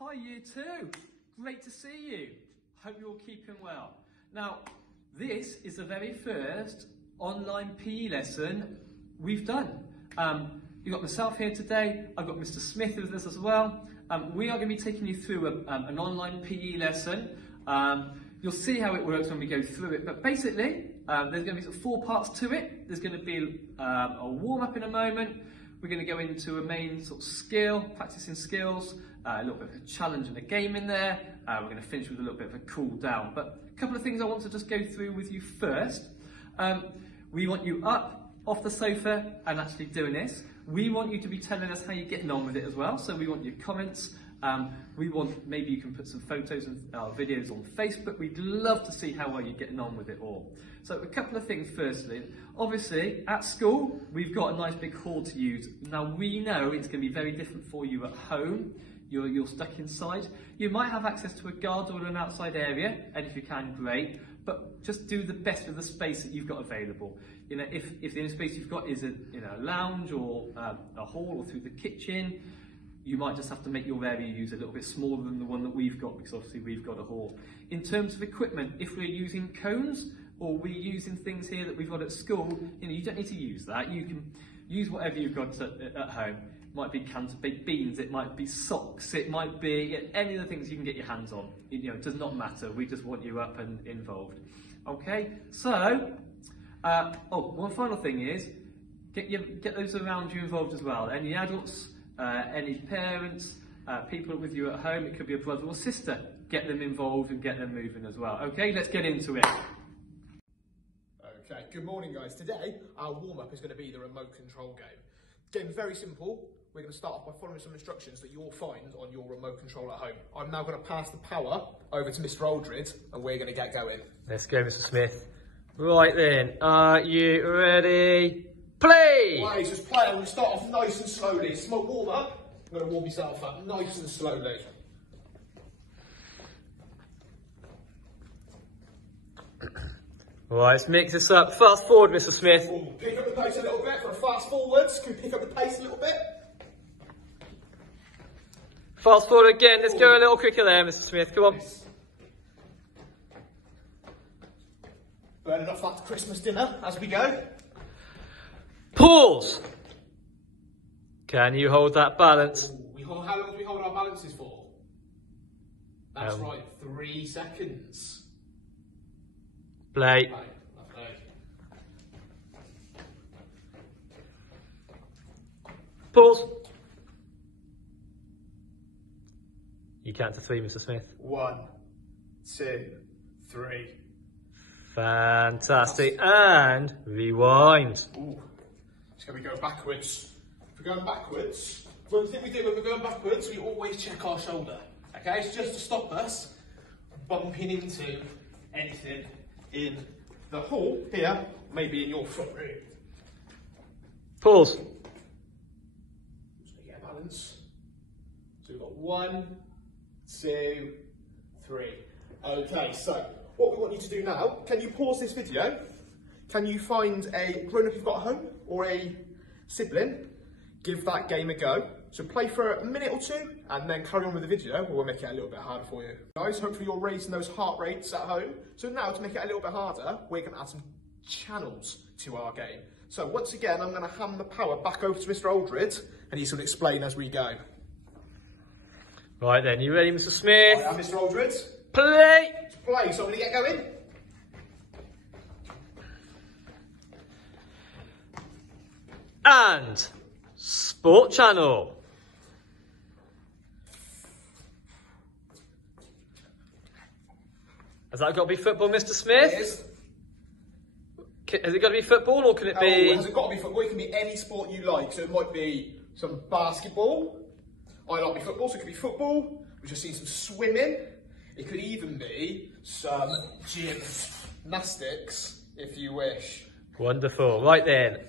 Hi Year 2, great to see you. Hope you're all keeping well. Now, this is the very first online PE lesson we've done. You've got myself here today, I've got Mr. Smith with us as well. We are going to be taking you through an online PE lesson. You'll see how it works when we go through it, but basically there's going to be sort of 4 parts to it. There's going to be a warm-up in a moment. We're going to go into a main sort of skill, practicing skills, a little bit of a challenge and a game in there. We're going to finish with a little bit of a cool down. But a couple of things I want to just go through with you first. We want you up off the sofa and actually doing this. We want you to be telling us how you're getting on with it as well. So we want your comments. We want, maybe you can put some photos and videos on Facebook. We'd love to see how well you're getting on with it all. So a couple of things firstly. Obviously, at school, we've got a nice big hall to use. Now we know it's going to be very different for you at home. You're stuck inside. You might have access to a garden or an outside area, and if you can, great. But just do the best with the space that you've got available. You know, if the only space you've got is a lounge or a hall or through the kitchen, you might just have to make your area use a little bit smaller than the one that we've got, because obviously we've got a hall. In terms of equipment, if we're using cones or we're using things here that we've got at school, you don't need to use that. You can use whatever you've got at home. It might be cans of baked beans, it might be socks, it might be any of the things you can get your hands on. It does not matter. We just want you up and involved. Okay, so, one final thing is, get those around you involved as well. Any adults, any parents, people with you at home, it could be a brother or sister. Get them involved and get them moving as well. Okay, let's get into it. Okay, good morning guys. Today, our warm-up is going to be the remote control game. Game's very simple. We're going to start off by following some instructions that you'll find on your remote control at home. I'm now going to pass the power over to Mr. Aldred and we're going to get going. Let's go, Mr. Smith. Right then, are you ready? Play! Right, just play. I'm going to start off nice and slowly. It's my warm-up. I'm going to warm myself up nice and slowly. Right, let's mix this up. Fast forward, Mr. Smith. Ooh, pick up the pace a little bit. For a fast forwards, can we pick up the pace a little bit? Fast forward again. Let's go a little quicker there, Mr. Smith. Come on. Yes. Burning off that Christmas dinner as we go. Pause. Can you hold that balance? Ooh, how long do we hold our balances for? That's right, 3 seconds. Play. Pause. You count to 3, Mr. Smith. 1, 2, 3. Fantastic. And rewind. Ooh. Shall we go backwards? If we're going backwards, one thing we do when we're going backwards, we always check our shoulder. Okay, it's just to stop us bumping into anything in the hall here, maybe in your front room. Pause. Just to get a balance. So we've got 1, 2, 3. Okay, so what we want you to do now, can you pause this video? Can you find a grown-up you've got at home or a sibling? Give that game a go. So play for a minute or 2 and then carry on with the video, or we'll make it a little bit harder for you. Guys, hopefully you're raising those heart rates at home. So now to make it a little bit harder, we're going to add some channels to our game. So once again, I'm going to hand the power back over to Mr. Aldred and he's going to explain as we go. Right then, you ready, Mr. Smith? I am Mr. Aldred. Play! Play, so I'm going to get going. And Sport Channel. Has that got to be football, Mr. Smith? It is. Has it got to be football, or can it be... Has it got to be football? It can be any sport you like. So it might be some basketball. I like football, so it could be football. We've just seen some swimming. It could even be some gymnastics, if you wish. Wonderful. Right then.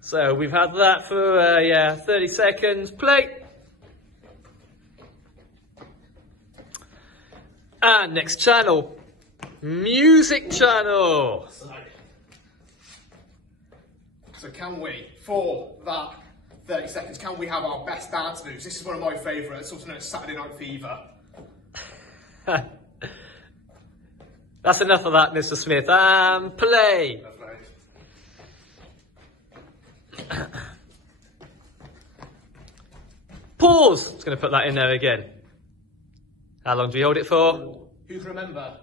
So we've had that for 30 seconds. Play. And next channel, Music Channel. So can we, for that 30 seconds. Can we have our best dance moves? This is one of my favourites, also known as Saturday Night Fever. That's enough of that, Mr. Smith. Play. Pause. Just going to put that in there again. How long do you hold it for? Who can remember?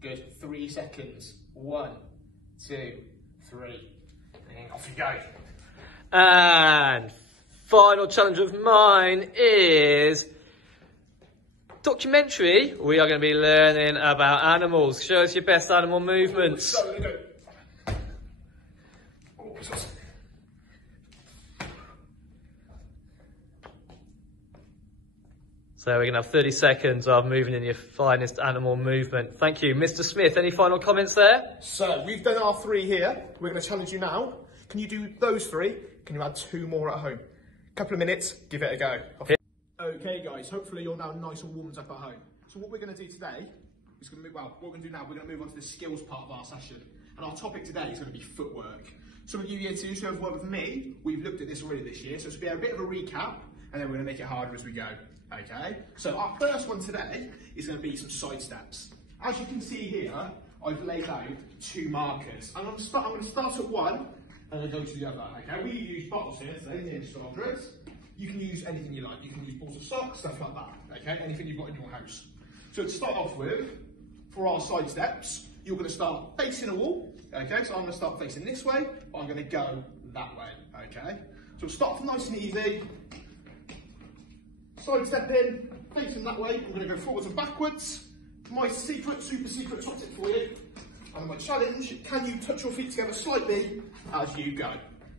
Good. 3 seconds. 1, 2, 3. And off you go. And final challenge of mine is documentary. We are going to be learning about animals. Show us your best animal movements. So we're going to go. So we're going to have 30 seconds of moving in your finest animal movement. Thank you. Mr. Smith, any final comments there? So we've done our 3 here. We're going to challenge you now. Can you do those 3? Can you add 2 more at home? Couple of minutes, give it a go. Okay guys, hopefully you're now nice and warmed up at home. So what we're going to do today is what we're going to do now, we're going to move on to the skills part of our session. And our topic today is going to be footwork. Some of you year 2 who have worked with me, we've looked at this already this year, so it's going to be a bit of a recap, and then we're going to make it harder as we go. Okay, so our first one today is going to be some side steps. As you can see here, I've laid out 2 markers. I'm going to start at one and then go to the other. Okay, we use bottles here today, near starters. You can use anything you like. You can use balls of socks, stuff like that. Okay, anything you've got in your house. So to start off with, for our side steps, you're going to start facing a wall. Okay, so I'm going to start facing this way, but I'm going to go that way. Okay, so start off nice and easy. Side step in, facing that way, I'm going to go forwards and backwards. My secret, super secret top tip for you, and my challenge, can you touch your feet together slightly as you go?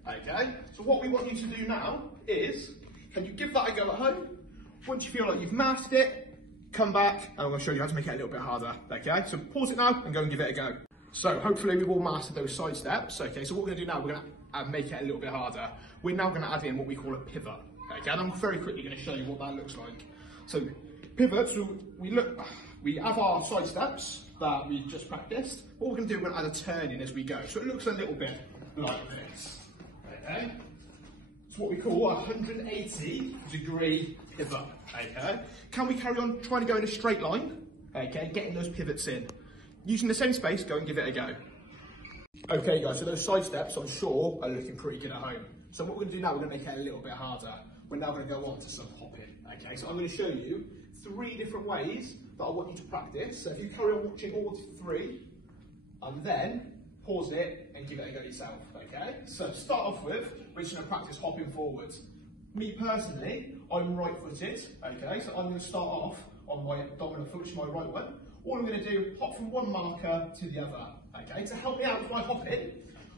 Okay, so what we want you to do now is, can you give that a go at home? Once you feel like you've mastered it, come back, and I'm going to show you how to make it a little bit harder. Okay, so pause it now and go and give it a go. So hopefully we will master those side steps. Okay, so what we're going to do now, we're going to make it a little bit harder. We're now going to add in what we call a pivot. Okay, and I'm very quickly going to show you what that looks like. So pivots, we have our side steps that we just practiced. What we're going to do, we're going to add a turn in as we go. So it looks a little bit like this. Okay, it's what we call a 180-degree pivot. Okay, can we carry on trying to go in a straight line? Okay, getting those pivots in. Using the same space, go and give it a go. Okay guys, so those side steps, I'm sure, are looking pretty good at home. So what we're going to do now, we're going to make it a little bit harder. We're now going to go on to some hopping. Okay, so I'm going to show you 3 different ways that I want you to practice. So if you carry on watching all 3, and then pause it and give it a go yourself. Okay, so to start off with, we're just going to practice hopping forwards. Me personally, I'm right-footed. Okay, so I'm going to start off on my dominant foot, which is my right one. All I'm going to do, hop from one marker to the other. Okay, to help me out with my hopping,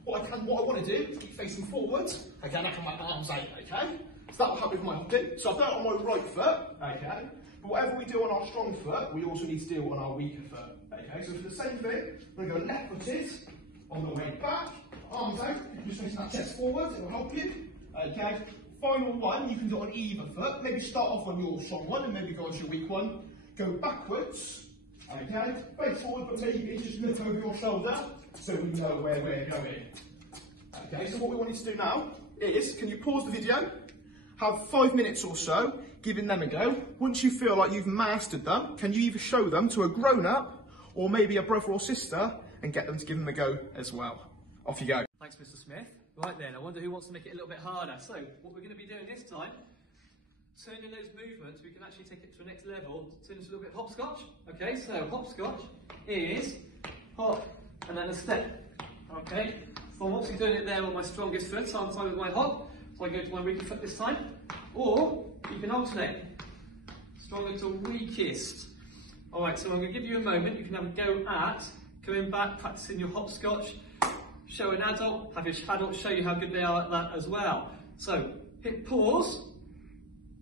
what I want to do, keep facing forwards. Okay, and I can make my arms out. Okay, so that will help with my hopping. So I've done it on my right foot. Okay, but whatever we do on our strong foot, we also need to do on our weaker foot. Okay, so for the same thing, we're going to go left-footed on the way back, arms out, just facing that chest forward. It will help you. Okay, final one, you can do it on either foot. Maybe start off on your strong one and maybe go on to your weak one. Go backwards. Okay, face forward, but maybe just look over your shoulder so we know where we're going. Okay, so what we want you to do now is, can you pause the video, have 5 minutes or so, giving them a go. Once you feel like you've mastered them, can you either show them to a grown-up or maybe a brother or sister and get them to give them a go as well. Off you go. Thanks, Mr. Smith. Right then, I wonder who wants to make it a little bit harder. So, what we're going to be doing this time, turning those movements, we can actually take it to the next level, turn into a little bit of hopscotch. Okay, so hopscotch is hop and then a step. Okay, so I'm obviously doing it there on my strongest foot, so I'm starting with my hop, so I go to my weaker foot this time. Or you can alternate, stronger to weakest. Alright, so I'm going to give you a moment, you can have a go at coming back, practicing your hopscotch, show an adult, have your adult show you how good they are at that as well. So, hit pause.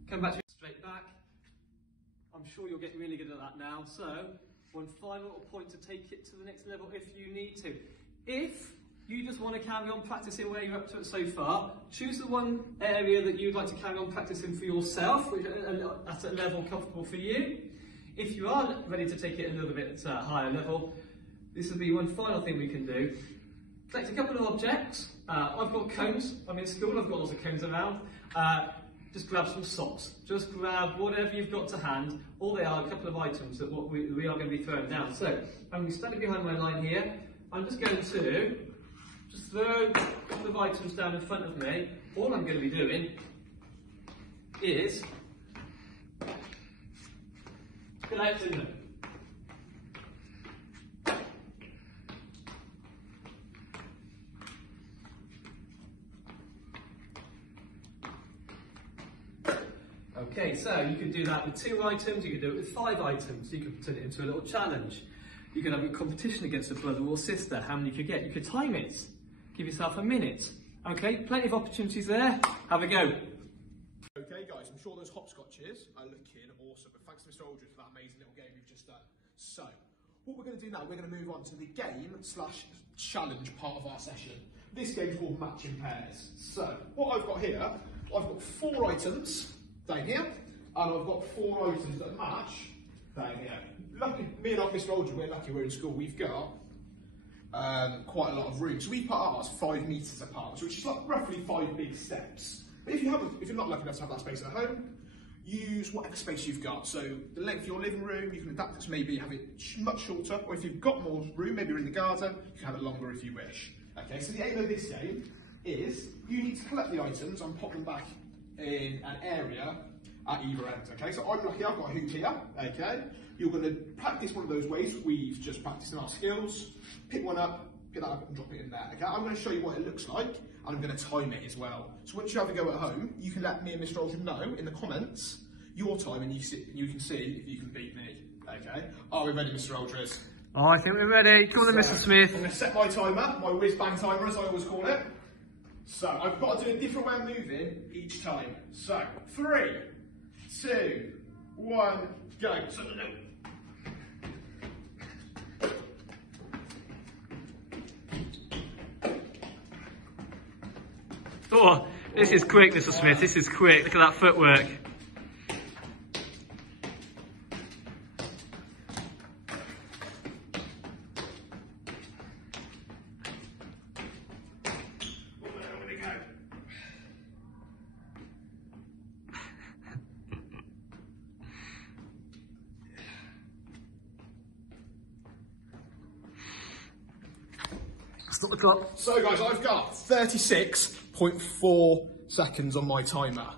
Come back to straight back. I'm sure you're getting really good at that now. So, one final little point to take it to the next level if you need to. If you just want to carry on practicing where you're up to it so far, choose the one area that you'd like to carry on practicing for yourself, which at a level comfortable for you. If you are ready to take it a little bit higher level, this will be one final thing we can do. Select a couple of objects. I've got cones. I'm in school, I've got lots of cones around. Just grab some socks. Just grab whatever you've got to hand. All they are a couple of items that we are going to be throwing down. So I'm going to be standing behind my line here. I'm just going to just throw a couple of items down in front of me. All I'm going to be doing is collecting them. Okay, so you can do that with 2 items, you can do it with 5 items, you can turn it into a little challenge. You can have a competition against a brother or sister, how many you could get. You could time it, give yourself a minute. Okay, plenty of opportunities there, have a go. Okay guys, I'm sure those hopscotches are looking awesome, but thanks to Mr. Aldridge for that amazing little game you've just done. So, what we're going to do now, we're going to move on to the game/challenge part of our session. This game's called matching pairs. So, what I've got here, I've got 4 items down here, and I've got 4 items that match down here. Lucky, me and Mr. Aldridge, we're lucky we're in school, we've got quite a lot of room. So we've put ours 5 metres apart, which is like roughly 5 big steps. But if you're not lucky enough to have that space at home, use whatever space you've got. So the length of your living room, you can adapt it to maybe have it much shorter, or if you've got more room, maybe you're in the garden, you can have it longer if you wish. Okay, so the aim of this game is you need to collect the items and pop them back in an area at either end. Okay, so I'm lucky, I've got a hoop here. Okay, you're going to practice one of those ways we've just practiced in our skills. Pick one up, pick that up and drop it in there. Okay, I'm going to show you what it looks like, and I'm going to time it as well. So once you have a go at home, you can let me and Mr. Aldridge know in the comments your time, and you can see if you can beat me. Okay, are we ready, Mr. Aldridge? Oh, I think we're ready. Come on, Mr. Smith. I'm going to set my timer, my whiz bang timer as I always call it. So I've got to do a different way of moving each time. So 3, 2, 1, go. So, oh, this is quick, Mr. Smith. This is quick. Look at that footwork. Stop the clock. So guys, I've got 36.4 seconds on my timer.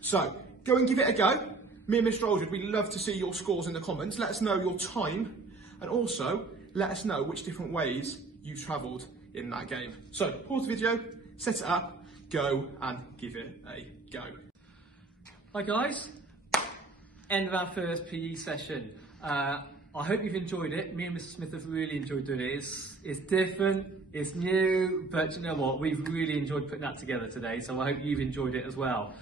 So go and give it a go. Me and Mr. Aldridge, we'd love to see your scores in the comments. Let us know your time, and also let us know which different ways you've travelled in that game. So pause the video, set it up, go and give it a go. Hi guys, end of our first PE session. I hope you've enjoyed it. Me and Mr. Smith have really enjoyed doing it. It's different, it's new, but you know what? We've really enjoyed putting that together today, so I hope you've enjoyed it as well.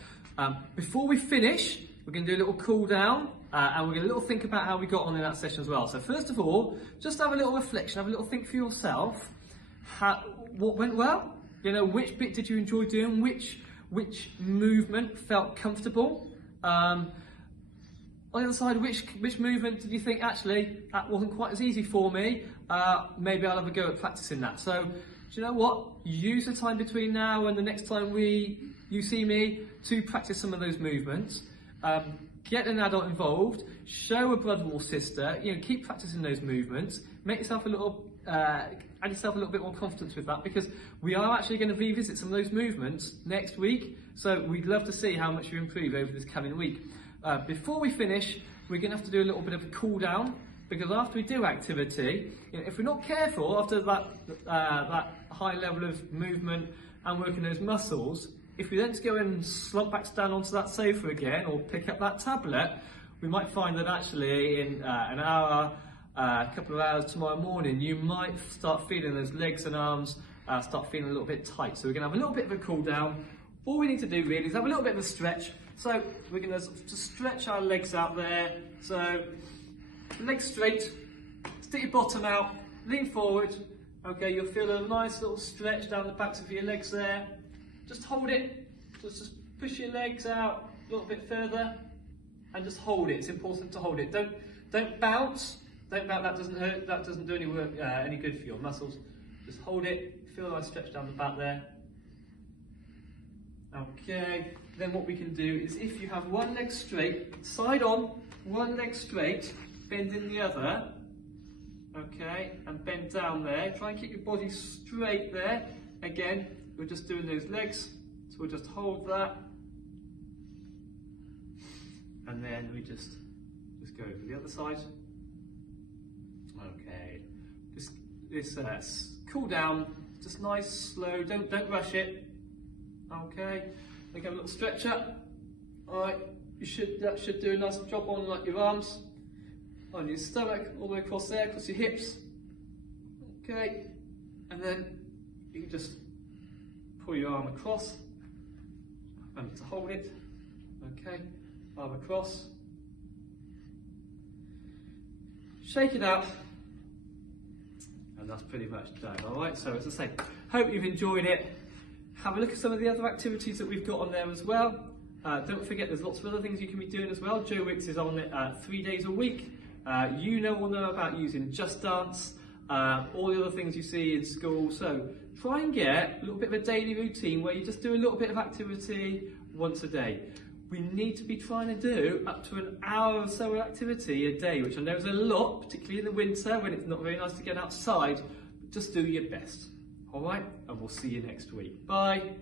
Before we finish, we're going to do a little cool down, and we're going to little think about how we got on in that session as well. So first of all, just have a little reflection, have a little think for yourself. What went well? You know, which bit did you enjoy doing? Which movement felt comfortable? On the other side, which movement did you think, actually, that wasn't quite as easy for me? Maybe I'll have a go at practicing that. So, do you know what? Use the time between now and the next time you see me to practice some of those movements. Get an adult involved, show a brother or sister, you know, keep practicing those movements, make yourself add yourself a little bit more confidence with that, because we are actually going to revisit some of those movements next week. So we'd love to see how much you improve over this coming week. Before we finish, we're going to have to do a little bit of a cool down, because after we do activity, you know, if we're not careful after that high level of movement and working those muscles, if we then just go and slump back down onto that sofa again or pick up that tablet, we might find that actually in an hour, a couple of hours tomorrow morning, you might start feeling those legs and arms start feeling a little bit tight. So we're going to have a little bit of a cool down. All we need to do really is have a little bit of a stretch. So we're going to just stretch our legs out there. So legs straight, stick your bottom out, lean forward. Okay, you'll feel a nice little stretch down the backs of your legs there. Just hold it. Just push your legs out a little bit further and just hold it. It's important to hold it. Don't bounce. Don't bounce. That doesn't hurt. That doesn't do any work, any good for your muscles. Just hold it, feel a nice stretch down the back there. Okay, then what we can do is if you have one leg straight, side on, one leg straight, bend in the other, okay, and bend down there. Try and keep your body straight there. Again, we're just doing those legs, so we'll just hold that. And then we just go over the other side. Okay, just cool down, just nice, slow, don't rush it. Okay, then have a little stretch up. Alright, that should do a nice job on like your arms, on your stomach, all the way across there, across your hips. Okay, and then you can just pull your arm across, and to hold it. Okay, arm across. Shake it out, and that's pretty much done. Alright, so as I say, hope you've enjoyed it. Have a look at some of the other activities that we've got on there as well. Don't forget there's lots of other things you can be doing as well. Joe Wicks is on it 3 days a week. You all know about using Just Dance, all the other things you see in school. So try and get a little bit of a daily routine where you just do a little bit of activity once a day. We need to be trying to do up to an hour or so of activity a day, which I know is a lot, particularly in the winter when it's not very nice to get outside, but just do your best. All right, and we'll see you next week. Bye.